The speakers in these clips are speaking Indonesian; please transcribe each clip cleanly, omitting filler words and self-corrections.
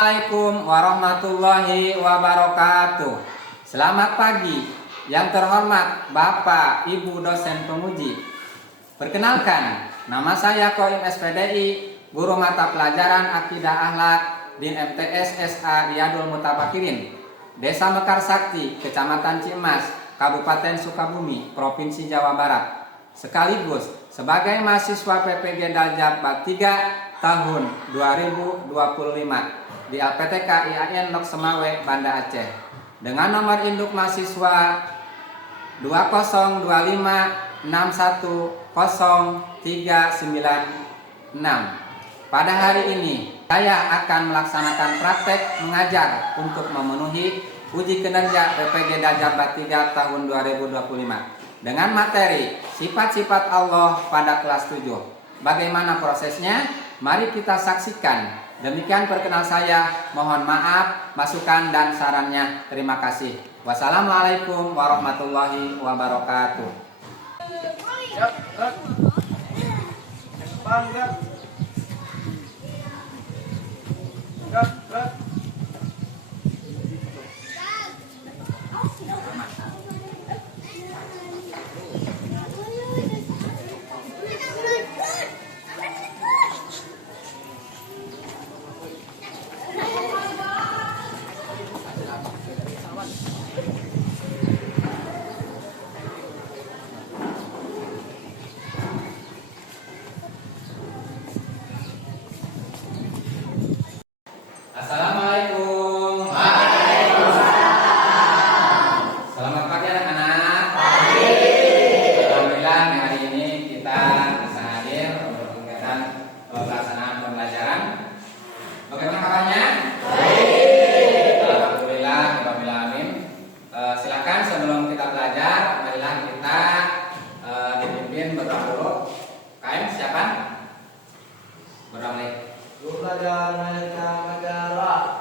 Assalamualaikum warahmatullahi wabarakatuh. Selamat pagi yang terhormat Bapak Ibu dosen penguji. Perkenalkan, nama saya Koim SPDI, guru mata pelajaran Akidah Akhlak di MTS SA Riyadul Mutafakirin, Desa Mekar Sakti, Kecamatan Cimas, Kabupaten Sukabumi, Provinsi Jawa Barat. Sekaligus sebagai mahasiswa PPG Daljab Bab 3 tahun 2025 di LPTK IAIN Lok Semawe, Banda Aceh, dengan nomor induk mahasiswa 2025610396. Pada hari ini saya akan melaksanakan praktek mengajar untuk memenuhi uji kinerja PPG Daljab Bab 3 tahun 2025 dengan materi sifat-sifat Allah pada kelas 7. Bagaimana prosesnya? Mari kita saksikan. Demikian perkenal saya, mohon maaf, masukan dan sarannya. Terima kasih. Wassalamualaikum warahmatullahi wabarakatuh. Assalamualaikum. Selamat pagi anak-anak. Alhamdulillah hari ini kita bisa hadir untuk kegiatan pelaksanaan pembelajaran. Bagaimana kabarnya? Alhamdulillah, rabbil alamin. Silakan sebelum kita belajar, marilah kita dipimpin berdoa dulu. KM siapa? Berdoa nih. Belajar melanjutkan negara.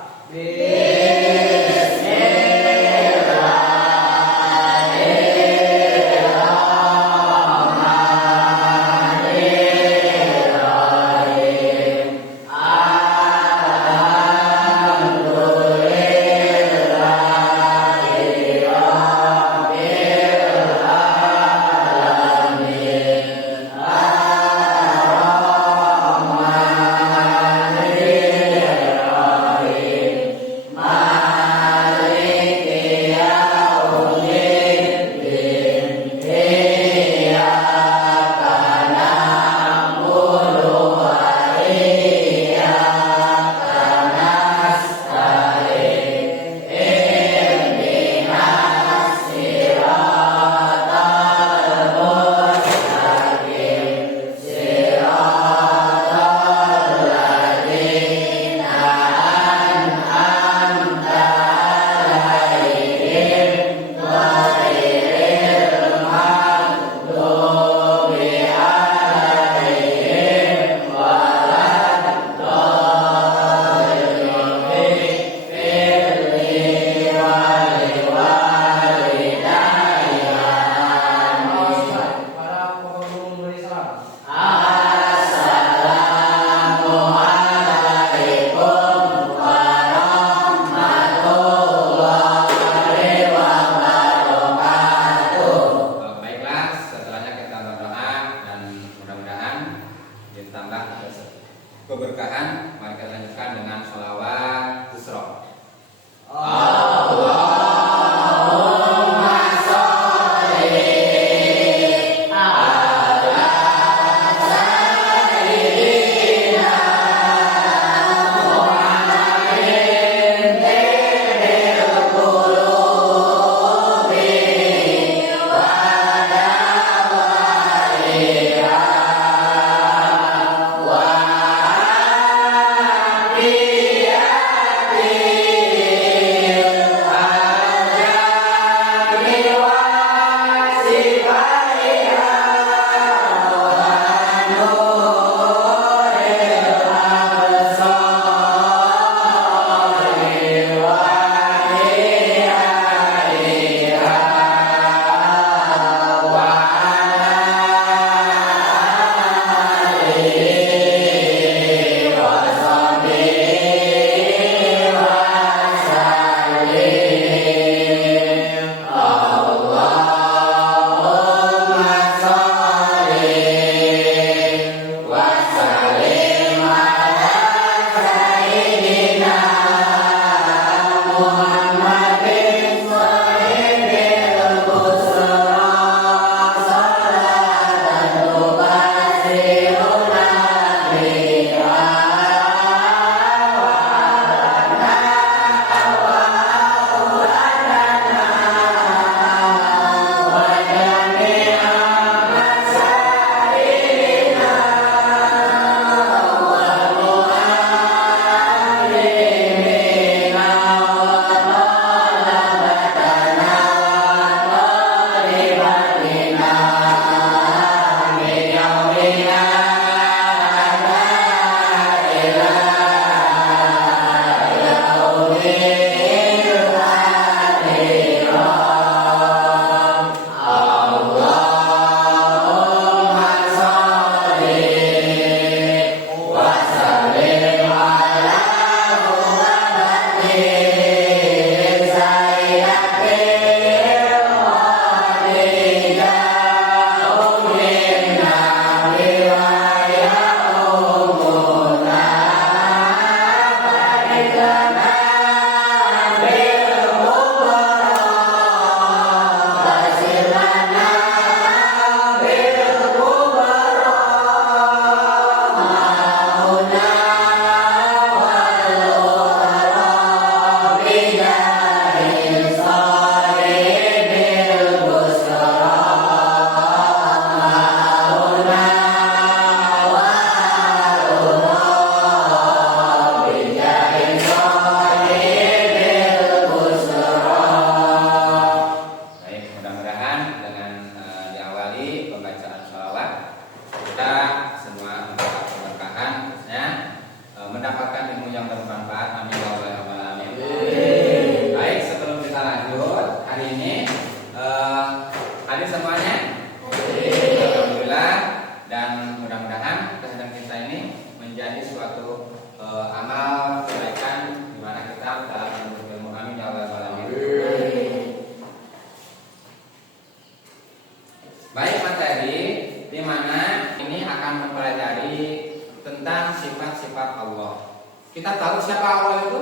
Kita tahu siapa Allah itu?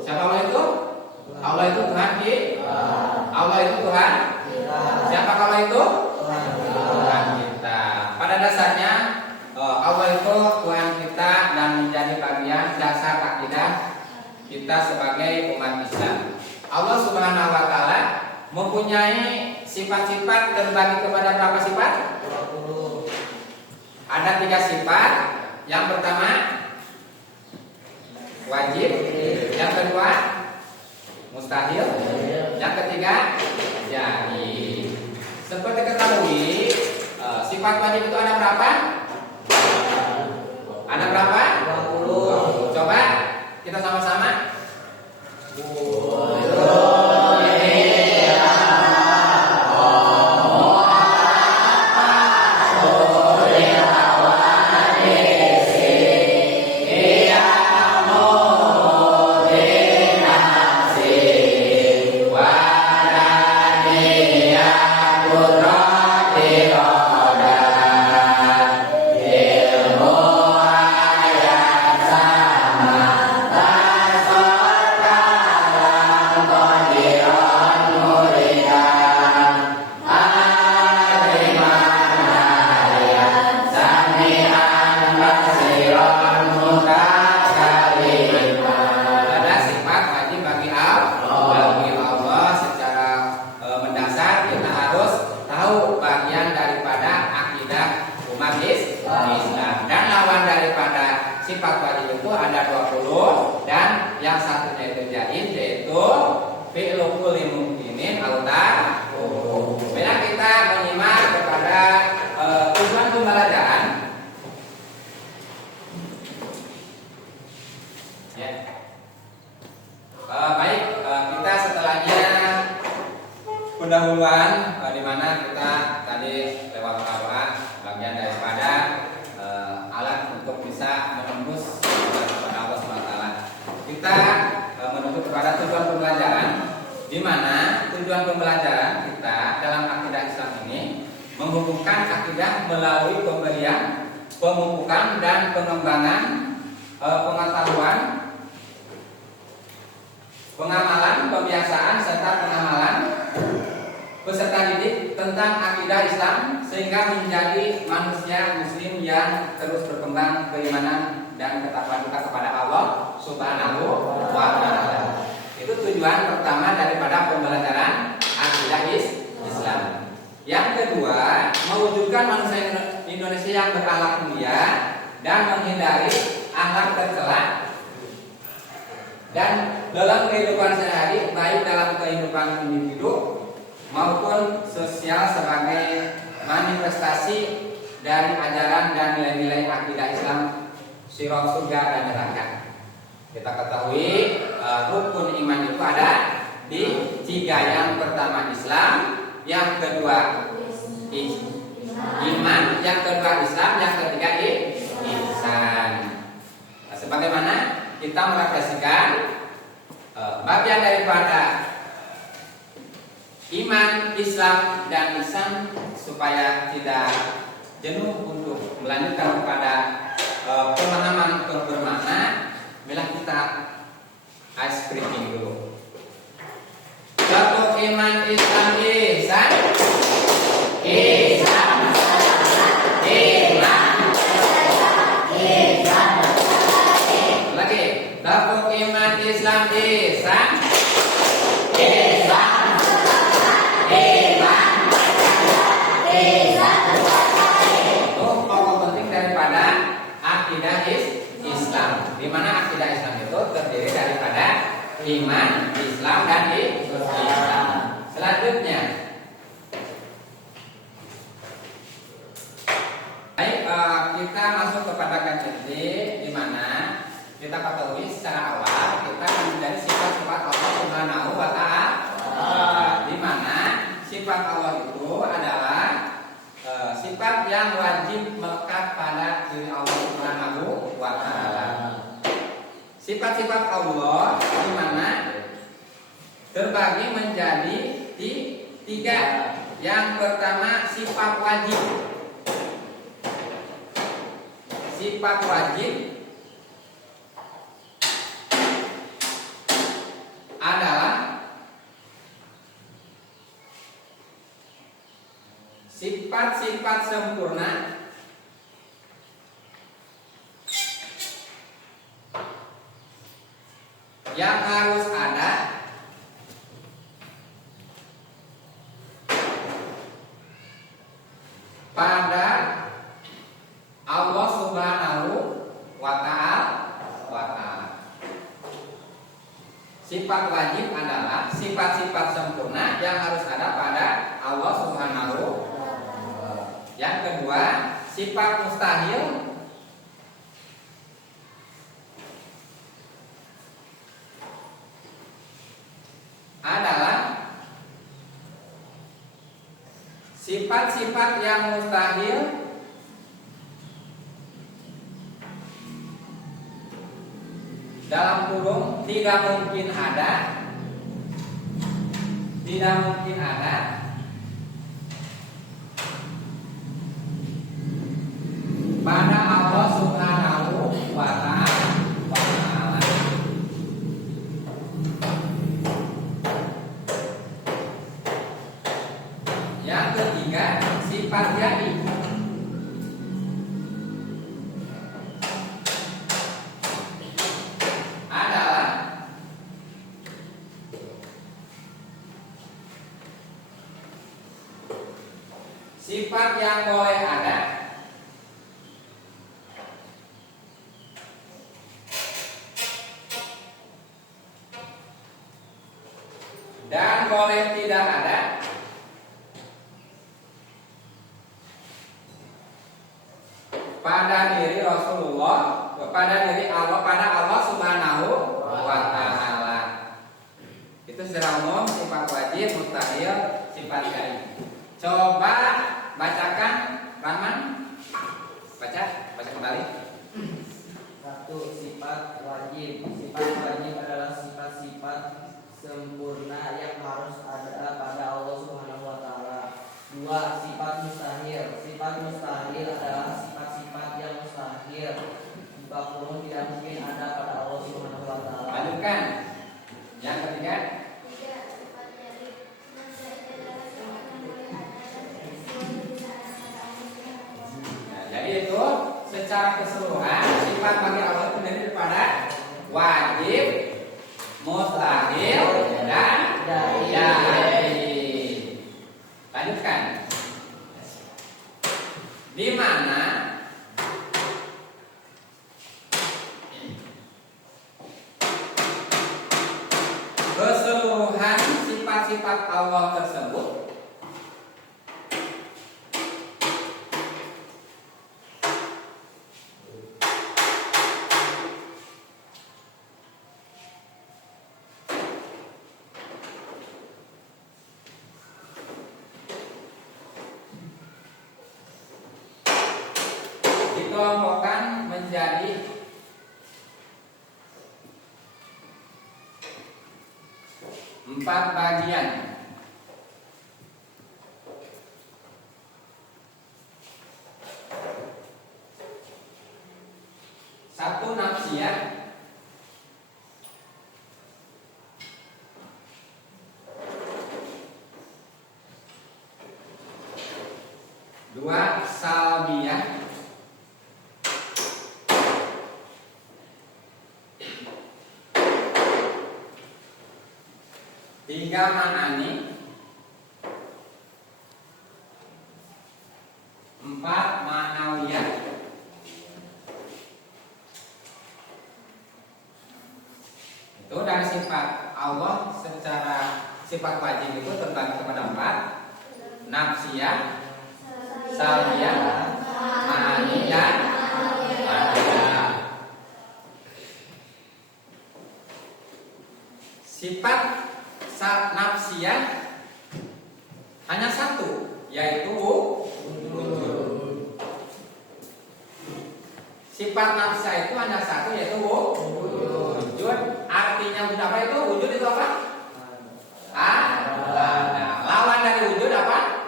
Siapa Allah itu? Allah itu Tuhan kita. Allah itu Tuhan. Siapa Allah itu? Tuhan kita. Pada dasarnya Allah itu Tuhan kita dan menjadi bagian dasar akidah kita sebagai umat Islam. Allah Subhanahu wa taala mempunyai sifat-sifat, terbagi kepada berapa sifat? 20. Ada 3 sifat. Yang pertama wajib, yang kedua mustahil, yang ketiga jadi. Seperti ketahui, sifat wajib itu ada berapa? Ada berapa? 20. Coba kita sama-sama. Sifat wajib itu ada 20 dan yang satunya itu jaiz, yaitu fi'lu kulli mumkinin autar. Bila kita menyimak kepada tujuan pembelajaran, ya. Baik, kita setelahnya pendahuluan di mana kita tadi lewat awal bagian daripada alat untuk bisa menembus kepada Allah SWT. Kita menuju kepada tujuan pembelajaran, di mana tujuan pembelajaran kita dalam akidah Islam ini menghubungkan akidah melalui pemberian, pemupukan dan pengembangan pengetahuan, pengamalan, pembiasaan serta pengamalan peserta didik tentang akidah Islam sehingga menjadi manusia muslim yang terus berkembang keimanan dan ketakwaan kita kepada Allah Subhanahu wa taala. Itu tujuan pertama daripada pembelajaran akidah Islam. Yang kedua, mewujudkan manusia Indonesia yang berakhlak mulia dan menghindari akhlak tercela dan dalam kehidupan sehari baik dalam kehidupan individu maupun sosial sebagai manifestasi dari ajaran dan nilai-nilai akidah Islam, sirat surga dan neraka. Kita ketahui rukun iman itu ada di 3. Yang pertama Islam, yang kedua iman, yang kedua Islam, yang ketiga ihsan. Sebagaimana kita merefleksikan bagian daripada iman, Islam, dan ihsan supaya tidak jenuh untuk melanjutkan kepada pemahaman bermakna. Bila kita ice breaking dulu. Satu iman, Islam, ihsan. Ihsan, iman, ihsan. Lagi. Satu iman, Islam, ihsan. Ihsan, iman, ihsan. Itu pokok penting daripada akidah Islam. Di mana akidah Islam itu terdiri daripada iman, Islam, dan ihsan. Selanjutnya, baik, kita masuk kepada KJT di mana kita ketahui secara awal kita menjadi sifat-sifat Allah Subhanahu wa taala. Di mana sifat Allah itu adalah sifat yang wajib melekat pada diri Allah Subhanahu wa taala. Sifat-sifat Allah di mana terbagi menjadi 3. Yang pertama sifat wajib. Sifat wajib adalah sifat-sifat sempurna yang harus ada pada Allah Subhanahu wa taala. Sifat wajib adalah sifat-sifat sempurna yang harus ada pada Allah Subhanahu. Yang kedua, sifat mustahil adalah sifat-sifat yang mustahil dalam kurung tidak mungkin ada pada Allah Subhanahu wa taala. Yang ketiga, sifat jadi adalah sifat yang boleh ada dan boleh tidak ada pada diri Rasulullah, pada diri Allah, pada Allah Subhanahu wa taala. Itu secara umum sifat wajib, mustahil, sifat jadi. Coba bacakan, Rahman. Baca kembali. 1. Sifat wajib. Sifat wajib adalah sifat-sifat sempurna yang harus ada pada Allah Subhanahu wa taala. 2. Sifat mustahil. Sifat mustahil adalah sifat-sifat yang mustahil jika kurung tidak mungkin Lanjutkan. Yang ketiga. Nah, jadi itu secara keseluruhan sifat bagi Allah itu terdiri daripada wajib, mustahil, dan jaim. Lanjutkan. Di mana keseluruhan sifat-sifat Allah tersebut dikelompokkan menjadi 4 bagian. Satu, nafsiyah. Dua, salbiyah. Tiga, ma'ani. 4, ma'nawiyah. Itu dari sifat Allah secara sifat wajib itu terbagi kepada 4: nafsiyah, salbiyah, ma'ani, dan ma'nawiyah. Sifat nafsiyah hanya satu, yaitu wujud. Sifat nafsiyah itu hanya satu, yaitu wujud. Artinya wujud apa itu? Wujud itu apa? Ada. Lawan dari wujud apa?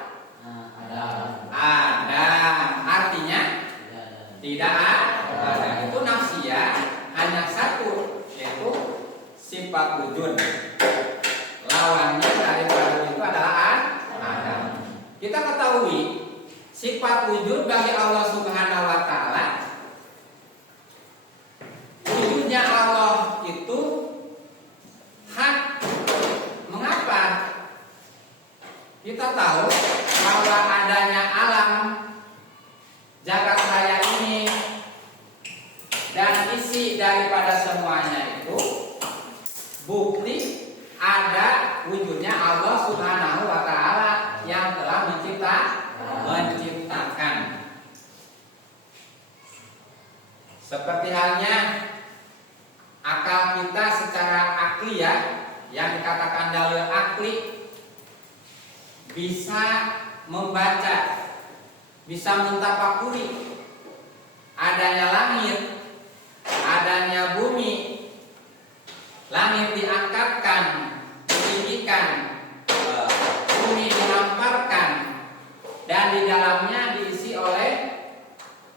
Ada. Artinya tidak ada. Itu nafsiyah hanya satu, yaitu sifat wujud. Lawannya daripada itu adalah ada. Kita ketahui sifat wujud bagi Allah Subhanahu wa taala. Wujudnya Allah itu hak. Mengapa? Kita tahu bahwa adanya alam jagat raya ini dan isi daripada semuanya itu bukti ada wujudnya Allah Subhanahu wa taala yang telah menciptakan. Seperti halnya akal kita secara akli, ya, yang dikatakan dalil akli, bisa membaca, bisa mentafakuri adanya langit, adanya bumi. Langit diangkatkan, ditinggikan, bumi dihamparkan, dan di dalamnya diisi oleh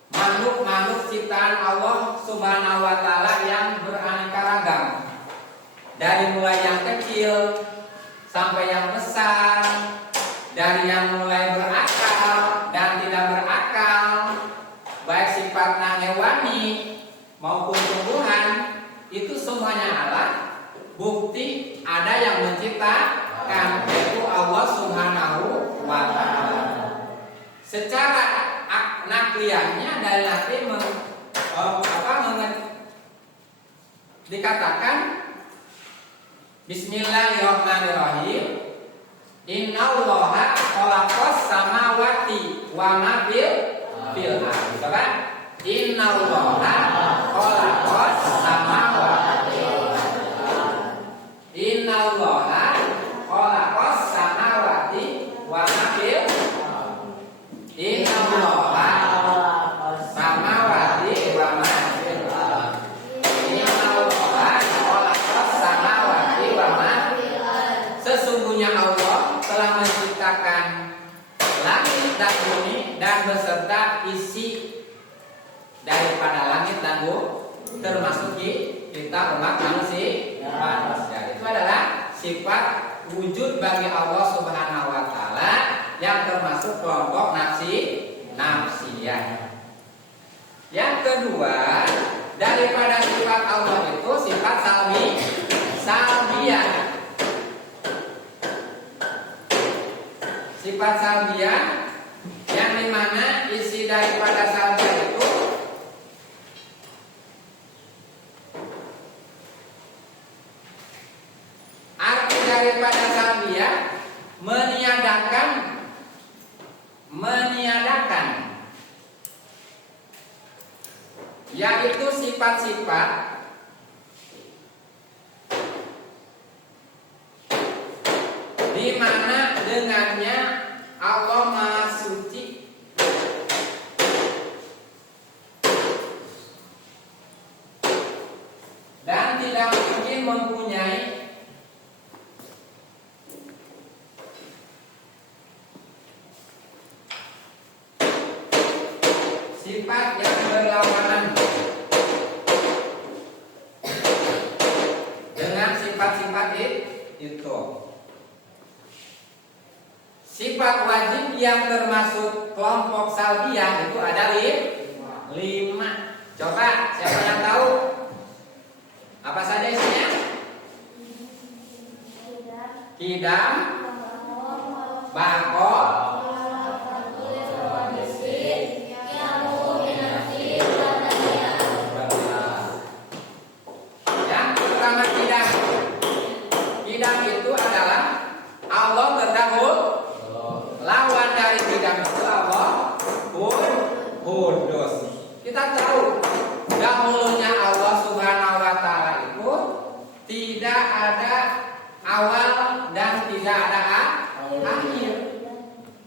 makhluk-makhluk ciptaan Allah Subhanahu wa taala yang beraneka ragam. Dari mulai yang kecil sampai yang besar, dari yang mulai berakal dan tidak berakal, baik sifatnya hewani maupun tumbuhan, itu semuanya adalah bukti ada yang menciptakan, yaitu Allah Subhanahu wa taala. Secara nakliyahnya dari nakli dikatakan Bismillahirrahmanirrahim. Innallaha khalaqas samawati wa ma fil ardi. Kan? Innallaha khalaqas samawati. Innallaha khalaqas samawati wa ma fil ardi. Innallaha samawati wa ma fil ardi. Innallaha khalaqas samawati wa ma fil ardi. Sesungguhnya Allah telah menciptakan langit dan bumi dan beserta isi daripada langit dan bumi, termasuk kita umat manusia. manusia. Itu adalah sifat wujud bagi Allah Subhanahu wa taala yang termasuk kelompok nafsiyah. Yang kedua, daripada sifat Allah itu sifat salbiyah. Sifat salbiyah yang dimana isi daripada salbiyah itu arti daripada salbiyah meniadakan yaitu sifat-sifat di mana dengannya Allah Maha Suci dan tidak mungkin mempunyai sifat yang berlawanan dengan sifat-sifat itu. Sifat wajib yang termasuk kelompok salbiyah itu ada 5. Coba siapa yang tahu? Apa saja isinya? Kidam, bako, yang pertama kidam. Kidam itu adalah Allah terdahulu. Lawan dari kidam itu Allah Qudus. Kita tahu dahulunya Allah Subhanahu wa taala itu tidak ada awal dan tidak ada akhir.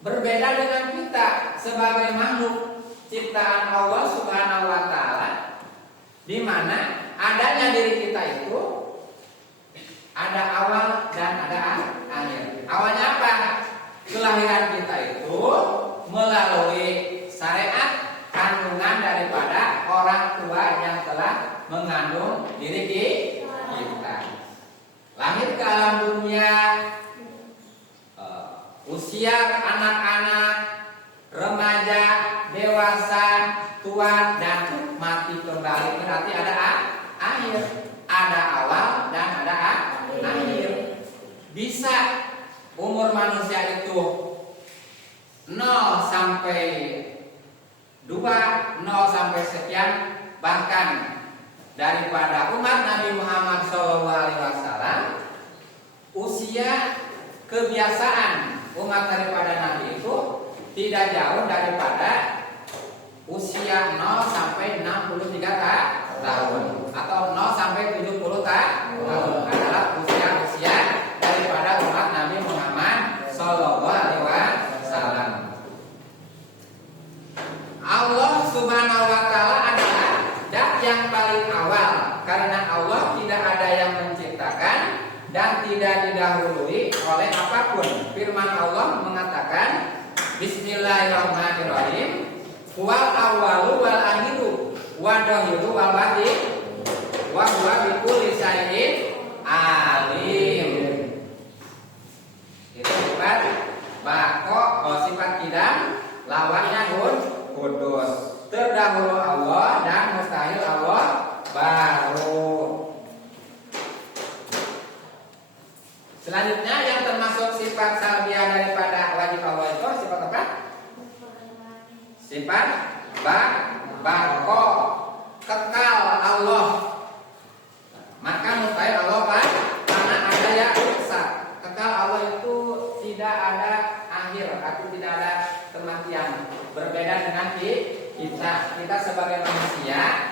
Berbeda dengan kita sebagai makhluk ciptaan Allah Subhanahu wa taala, di mana adanya diri kita itu ada awal dan ada akhir. Awalnya apa? Kelahiran kita itu melalui syariat kandungan daripada orang tua yang telah mengandung diri kita. Lahir ke alam dunia, usia anak-anak, remaja, dewasa, tua, dan mati kembali. Berarti ada akhir, ada awal dan ada akhir. Bisa umur manusia itu 0 sampai 2, 0 sampai sekian, bahkan daripada umat Nabi Muhammad SAW, usia kebiasaan umat daripada Nabi itu tidak jauh daripada usia 0 sampai 63 tahun atau 0 sampai 70 tahun adalah usia daripada umat Nabi Muhammad SAW. Allah Subhanahu wa taala adalah zat yang paling awal karena Allah tidak ada yang menciptakan dan tidak didahului oleh apapun. Firman Allah mengatakan Bismillahirrahmanirrahim, huwal awwalu wal akhiru wa dhahiru wal batin wa huwa bikulli syai'in alim. Itu sifat bako, sifat kidam, lawannya Qudus. Terdahulu Allah dan mustahil Allah baru. Selanjutnya yang termasuk sifat salbiyah daripada wajib Allah itu sifat apa? Sifat bako, kekal Allah. Maka mustahil Allah karena ada yang rusak. Kekal Allah itu tidak ada akhir, atau tidak ada kematian. Berbeda dengan kita sebagai manusia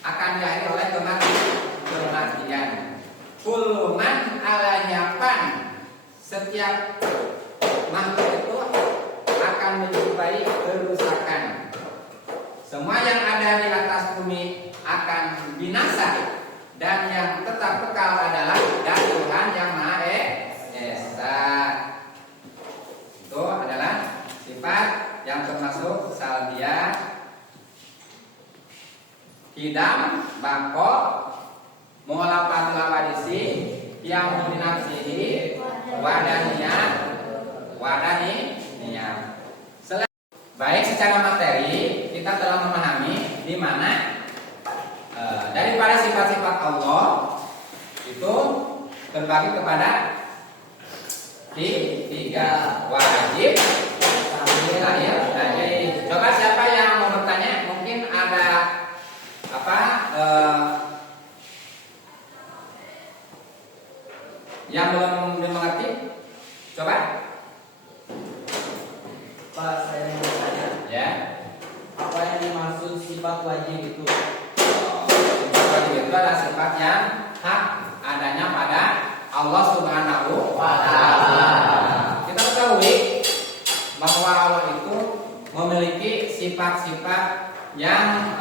akan diakhiri oleh kematian. Kuluman alanya pan, setiap makhluk itu akan menjumpai kerusakan. Semua yang ada di atas bumi akan binasa, dan yang tetap kekal adalah dari Tuhan yang Maha Esa. Itu adalah sifat yang termasuk salbiyah. Kidam, bako, mu'alafat lawadisi, yang dinafsihi wadaniyah. Baik, secara materi kita telah memahami di mana daripada sifat-sifat Allah itu terbagi kepada tiga: wajib, lahir, najis. Coba siapa yang mau bertanya? Mungkin ada apa? Yang belum dimengerti? Coba. Pak, saya mau bertanya. Ya. Apa yang dimaksud sifat wajib itu? Sifat wajib itu adalah sifat yang hak adanya pada Allah Subhanahu wa Ta'ala. Kita ketahui bahwa Allah itu memiliki sifat-sifat yang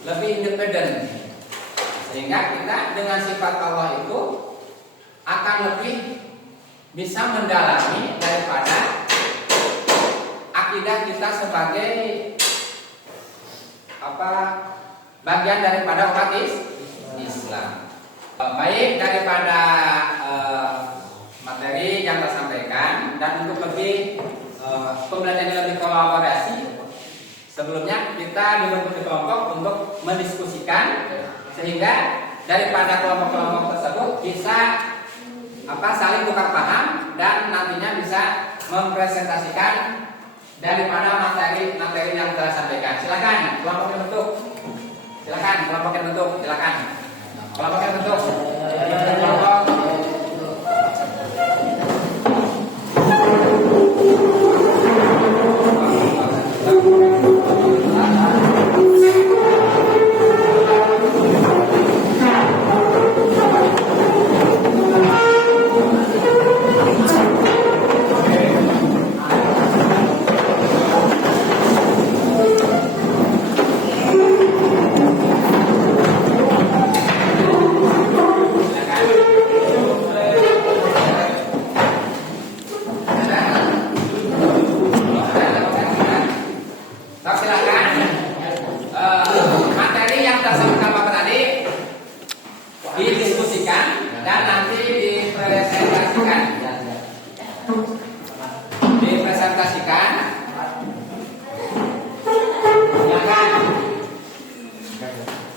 lebih independen, sehingga kita dengan sifat Allah itu akan lebih bisa mendalami daripada akidah kita sebagai bagian daripada umat Islam. Baik, daripada materi yang tersampaikan dan untuk lebih pembelajaran lebih kolaborasi, sebelumnya kita dibentuk di kelompok untuk mendiskusikan, sehingga daripada kelompok-kelompok tersebut bisa saling tukar paham dan nantinya bisa mempresentasikan daripada materi yang telah disampaikan. Silakan kelompoknya bentuk. Silakan kelompoknya bentuk. Silakan kelompoknya bentuk. Kelompok.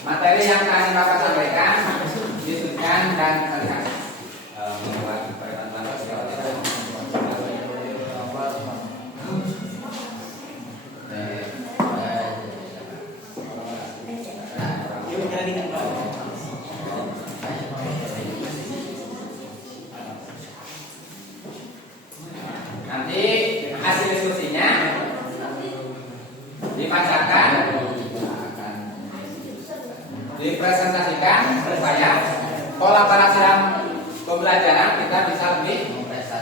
Materi yang tadi Bapak sampaikan diskusikan dan kita membuat nanti hasil diskusinya dibacakan, dipresentasikan supaya kolaborasi dalam pembelajaran kita bisa lebih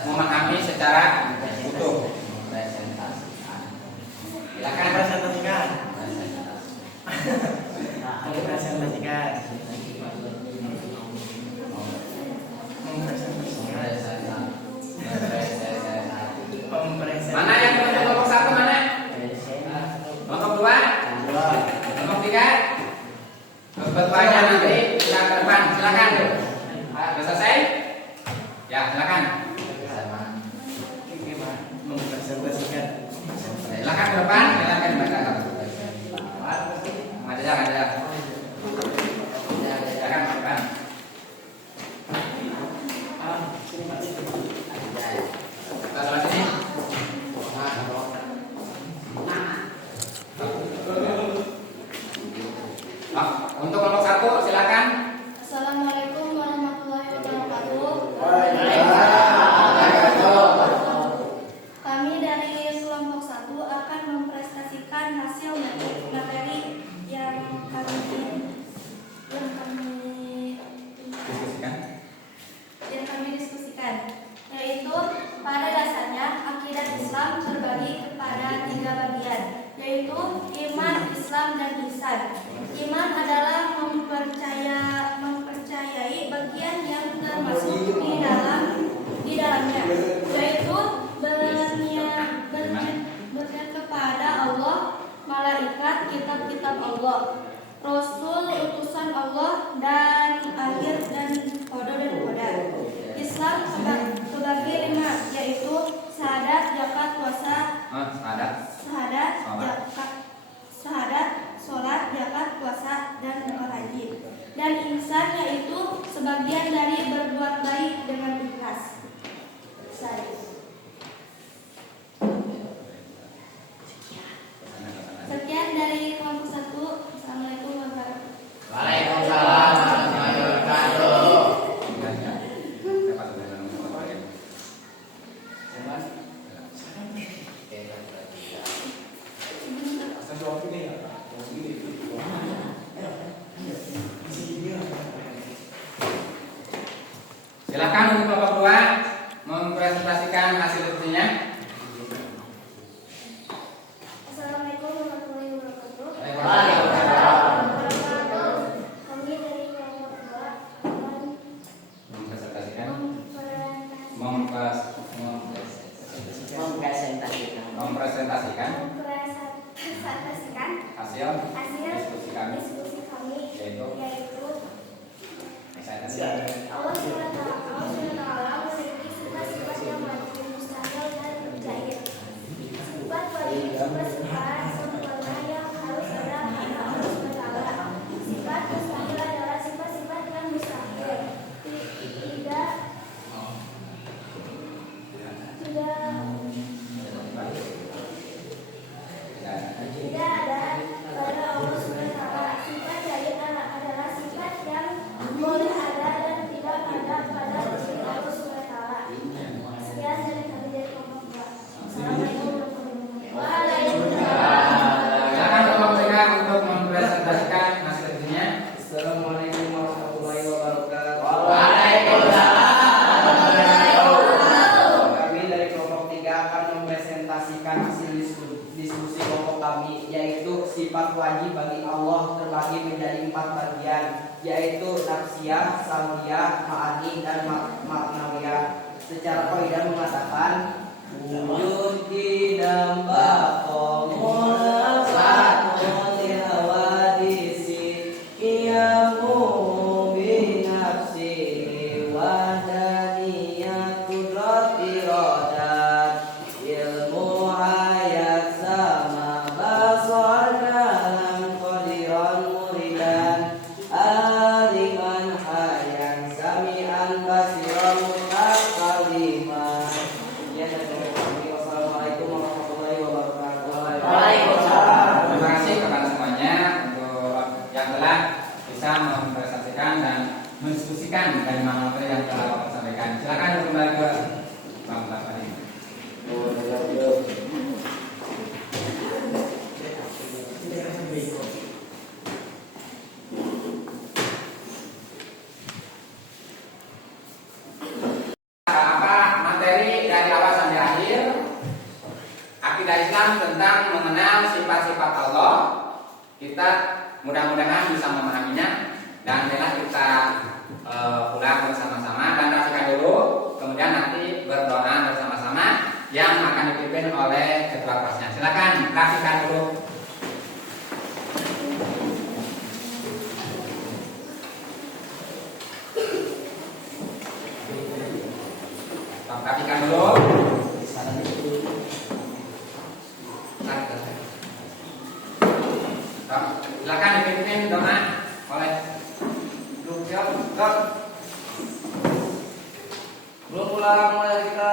memahami secara utuh. Silakan presentasikan. Mana yang kelompok satu mana? Kelompok dua? Kelompok tiga? Bertanya nanti kita ke depan. Silakan. Sudah selesai? Ya, silakan. Silakan ke depan. Silakan baca. Ada. Silakan ke depan. Kita salah sini. Untuk kelompok satu silakan. Assalamualaikum warahmatullahi wabarakatuh. Kami dari kelompok satu akan mempresentasikan hasil materi yang kami diskusikan, yaitu pada dasarnya akidah Islam terbagi kepada 3 bagian, yaitu iman, Islam, dan ihsan. Iman adalah mempercayai bagian yang termasuk di dalamnya, yaitu berniat kepada Allah, malaikat, kitab-kitab Allah, Rasul, utusan Allah, dan akhir dan qada. Silakan untuk kelompok 2 mempresentasikan hasil diskusinya. Assalamualaikum warahmatullahi wabarakatuh. Kami dari kelompok 2 akan Mempresentasikan mempresentasikan hasil diskusi kami, diskusi kami yaitu Allah SWT memiliki sifat-sifat yang wajib, mustahil, dan jahil. Sifat wajib sifat-sifat sempurna yang harus ada pada Allah SWT. Sifat mustahil adalah sifat-sifat yang mustahil. Tidak ada pada Allah SWT. Sifat jahil adalah sifat yang boleh ada dan tidak ada pada diri Allah SWT. Sekian dari kami dari kelompok 2. Assalamualaikum warahmatullahi wabarakatuh. Waalaikumsalam. Silakan kelompok 3 untuk mempresentasikan hasil diskusinya. Assalamualaikum warahmatullahi wabarakatuh. Kami dari kelompok 3 akan mempresentasikan hasil diskusi kelompok kami, yaitu sifat wajib bagi Allah terbagi menjadi 4 bagian, yaitu nafsiyah, salbiyah, ma'ani, dan maknawiyah. Secara kaidah mengatakan wujud tidak bakomul fatun hawadisi qiyamu binafsi wadaniyat kudrat iradat ilmu hayat sama basar dalam qadiran muridan aliman hayat sami'an basiran mutakaliman. Ya, wassalamualaikum warahmatullahi wabarakatuh. Terima kasih kepada semuanya untuk yang telah bisa mempresentasikan dan mendiskusikan dari materi yang telah Bapak sampaikan. Silakan kembali ke Bapak tadi. Apa materi dari awal sampai akhir? Akidah Islam tentang mengenal sifat-sifat Allah. Kita mudah-mudahan bisa memahaminya dan telah kita ulang bersama-sama dan rasakan dulu. Kemudian nanti berdoa bersama-sama yang akan dipimpin oleh ketua kelasnya. Silakan rasakan dulu. Perhatikan dulu. Silakan dipimpin doa oleh Belum pulang mulai kita